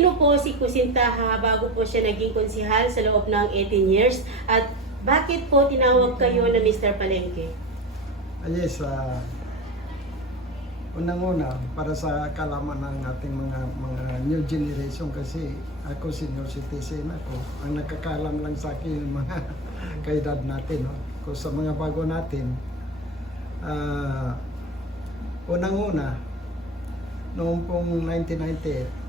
Sino po si Kusintaha bago po siya naging konsihal sa loob ng 18 years? At bakit po tinawag kayo na Mr. Palengke? Ah, yes, ah, unang-una, para sa kalaman ng ating mga mga new generation kasi ako senior citizen ako. Ang nakakalam lang sa akin yung mga kaedad natin. No? Kung sa mga bago natin, ah, unang-una, noong pong 1998,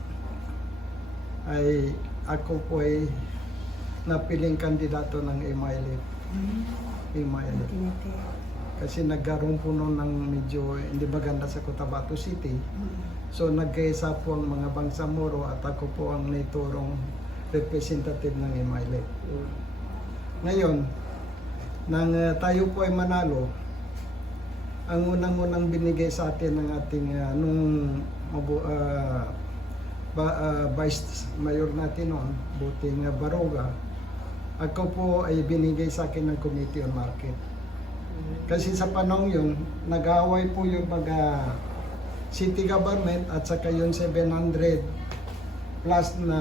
ay ako po ay napiling kandidato ng MILF. MILF. Kasi nagkaroon po noon ng medyo hindi maganda sa Cotabato City. So nagkaisa po ang mga Bangsamoro at ako po ang naiturong representative ng MILF. Ngayon, nang uh, tayo po ay manalo, ang unang-unang binigay sa atin ng ating uh, nung mabu, uh, ba, uh, Vice Mayor natin noon, Buting Baroga, ako po ay binigay sa akin ng Committee on Market. Kasi sa panahon yun, nag-away po yung mga city government at saka yung 700 plus na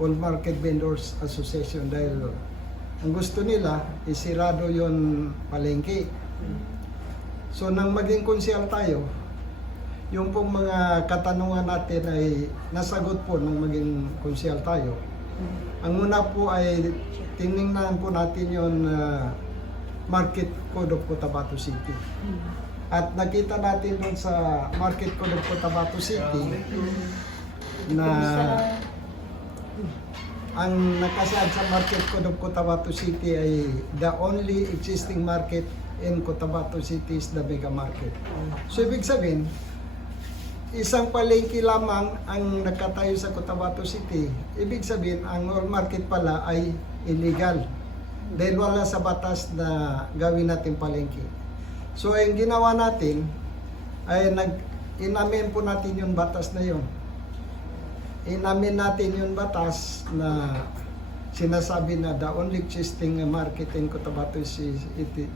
All Market Vendors Association dahil ang gusto nila isirado yon palengke. So nang maging konsyal tayo, yung pong mga katanungan natin ay nasagot po nang maging konsyal tayo. Ang una po ay tiningnan po natin yung ah, Market Code of Cotabato City. At nakita natin doon sa Market Code of Cotabato City na ang nakasaad sa Market Code of Cotabato City ay the only existing market in Cotabato City is the mega market. So ibig sabihin, isang palengke lamang ang nakatayo sa Cotabato City. Ibig sabihin, ang all market pala ay illegal. Dahil wala sa batas na gawin natin palengke. So ang ginawa natin ay nag inamin po natin yung batas na yon. Inamin natin yung batas na sinasabi na the only existing market in Cotabato Ci-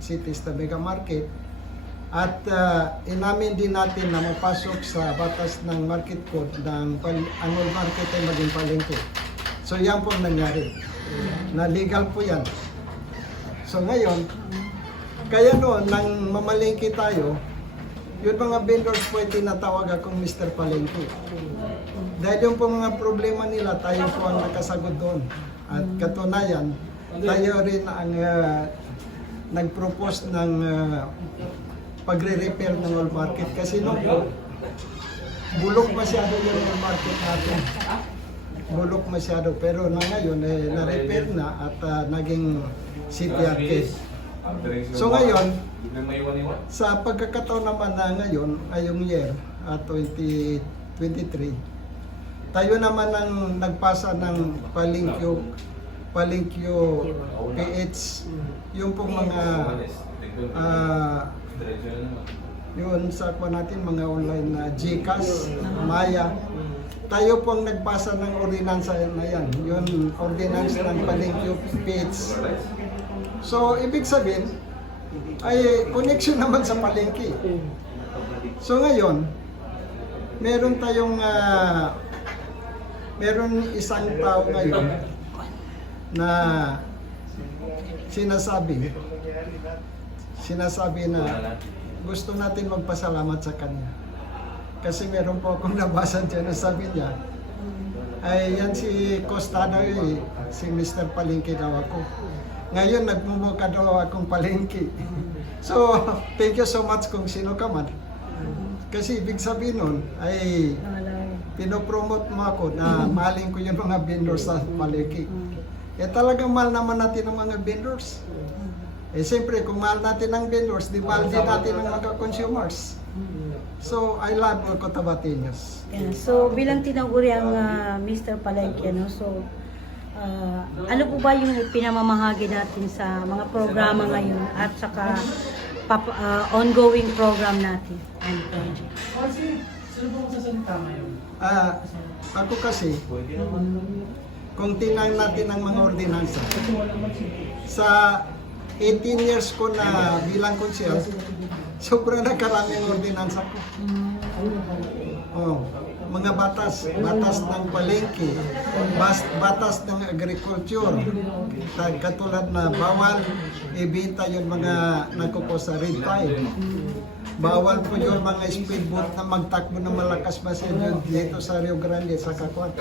City is the mega market. At uh, inamin din natin na mapasok sa batas ng market code ng annual market ay maging palengke. So yan po ang nangyari. Na legal po yan. So ngayon, kaya noon, nang mamalengke tayo, yung mga vendors po ay tinatawag akong Mr. Palengke. Dahil yung po mga problema nila, tayo po ang nakasagot doon. At katunayan, tayo rin ang ah, nag-propose ng ah, pagre-repair ng oil market. Kasi po, bulok masyado yung oil market natin. Bulok masyado. Pero na ngayon, eh, na-repair na at ah, naging city arcade. So ngayon, sa pagkakataon naman na ngayon, ngayong year, uh, 2023, tayo naman ang nagpasa ng Palinkyo, Palinkyo PH, yung pong mga, ah, yun sa kwa natin, mga online na GCash, Maya, tayo pong nagpasa ng ordinansa na yan, yung ordinance ng Palinkyo PH. So, ibig sabihin, ay connection naman sa palengke. So ngayon, meron tayong ah, meron isang tao ngayon na sinasabi sinasabi na gusto natin magpasalamat sa kanya. Kasi meron po akong nabasa dyan na sabi niya, ay yan si Costano eh, si Mr. Palengke daw ako. Ngayon nagmumukha daw akong palengke. So, thank you so much kung sino ka man. Kasi ibig sabihin nun ay pinopromote mo ako na mahalin ko yung mga vendors sa palengke. Eh talagang mahal naman natin ang mga vendors. Eh siyempre, kung mahal natin ang vendors, di mahal din natin ang mga consumers. So, I love all Cotabatinos. Yeah, so bilang tinaguri ang ah, Mr. Palengke, no? So ah, ano po ba yung pinamamahagi natin sa mga programa ngayon at saka pap- ah, ongoing program natin and project? Ah, ako kasi, kung tingnan natin ang mga ordinansa, sa 18 years ko na bilang konsyel, Sobrang nakaraming ordinansa ko. Oh, mga batas, batas ng palengke, batas ng agriculture, katulad na bawal ibenta yung mga nagkuko sa red tide. Bawal po yung mga speedboat na magtakbo ng malakas ba sa inyo dito sa Rio Grande sa Kakuan.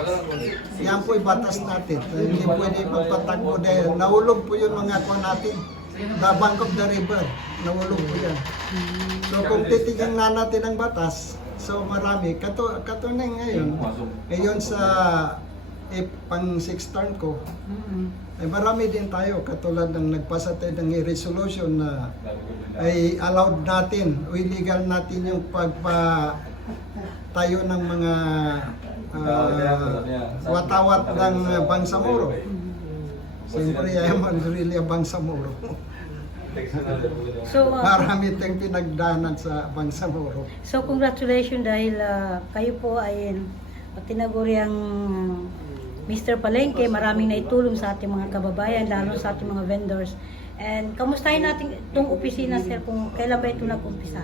Yan po batas natin. Hindi pwede magpatakbo dahil nahulog po yung mga kuwan natin. The bank of the river, nahulog po yan. So kung titignan na natin ang batas, so marami. Kato, katunay ngayon, ngayon sa eh, pang six term ko, ay marami din tayo katulad ng nagpasa tayo ng resolution na ay allowed natin o illegal natin yung pagpa tayo ng mga ah, watawat ng uh, Bangsamoro. Siyempre, I am really a Bangsamoro. So, uh, Marami tayong pinagdanan sa Bangsamoro. so congratulations dahil ah, kayo po ay uh, tinaguriang Mr. Palengke, maraming naitulong sa ating mga kababayan, lalo sa ating mga vendors. And kamustahin natin itong opisina, sir, kung kailan ba ito nag-umpisa?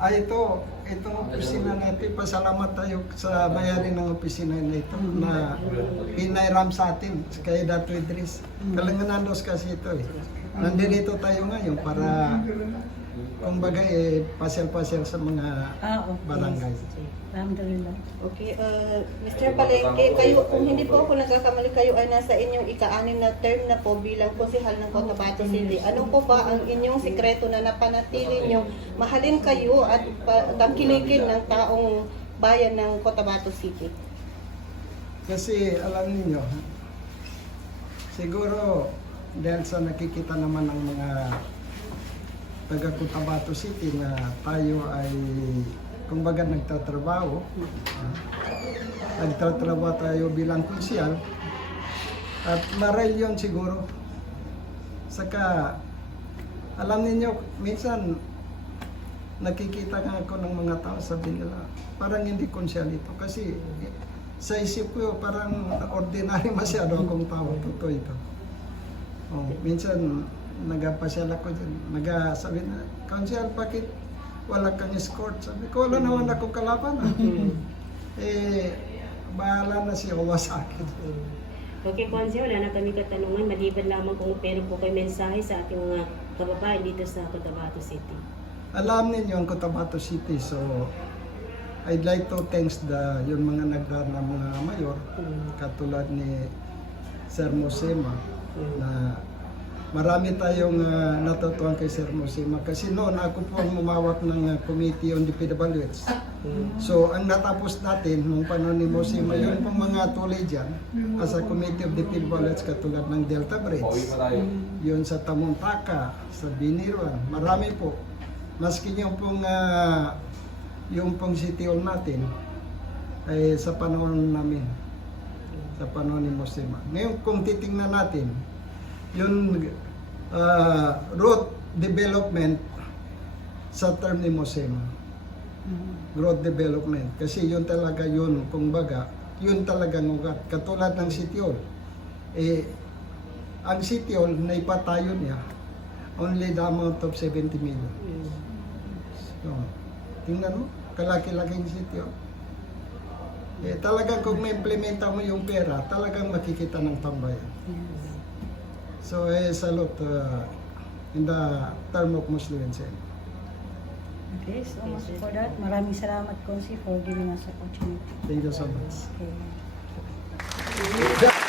Ay ito, itong opisina natin, pasalamat tayo sa bayari ng opisina na ito na pinairam sa atin, kay Dato Idris. Kalangananos kasi ito eh. Nandito tayo ngayon para, kumbaga eh, pasyal-pasyal sa mga Ah, okay. barangay. Alhamdulillah. Okay, uh, Mr. Palengke, kayo, kung hindi po ako nagkakamali, kayo ay nasa inyong ika-anim na term na po bilang konsehal ng Cotabato City. Ano po ba ang inyong sikreto na napanatili nyo mahalin kayo at pa- tangkilikin ng taong bayan ng Cotabato City? Kasi alam niyo siguro dahil sa nakikita naman ng mga taga Cotabato City na tayo ay kumbaga nagtatrabaho, ah, nagtatrabaho tayo bilang konsyal at maral yun siguro. Saka alam niyo minsan nakikita nga ako ng mga tao sabi nila parang hindi konsyal ito. Kasi sa isip ko parang ordinary masyado akong tao. Totoo ito oh, minsan nagapasyal ako dyan. Nagasabi na konsyal bakit wala kang escort? Sabi ko wala naman ako kalaban ah." eh bahala na si Owa sa akin. Okay, Ponce, wala na kami katanungan. Maliban lamang kung meron po kayo mensahe sa ating mga kababayan dito sa Cotabato City. alam ninyo ang Cotabato City so I'd like to thanks the yung mga nagdaan na mga mayor. Katulad ni Sir Mosema na marami tayong uh, natutuhan kay Sir Mosema kasi noon ako po ang umawak ng uh, Committee on DPWH. So ang natapos natin nung panahon ni Mosema yun pong mga tulay dyan as a Committee of DPWH katulad ng Delta Bridge yun sa Tamuntaka, sa Biniruan, marami po. Maski yung pong, ah, yung pong city hall natin, ay sa panahon namin, sa panahon ni Mosema. Ngayon, kung titingnan natin, yung ah, road development sa term ni Mosema, road development. Kasi yun talaga yun, kung baga, yun talagang ugat. Katulad ng city hall. Eh, ang city hall na ipatayo niya, only the amount of 70 million. So, tingnan mo, kalaki-laking city hall. Eh, talagang kung ma-implementa mo yung pera, talagang makikita ng tambayan. So, eh, salute uh, in the term of Muslim Sen. Okay, so much for that. Maraming salamat, Konsi, for giving us opportunity. Thank you so much. Okay.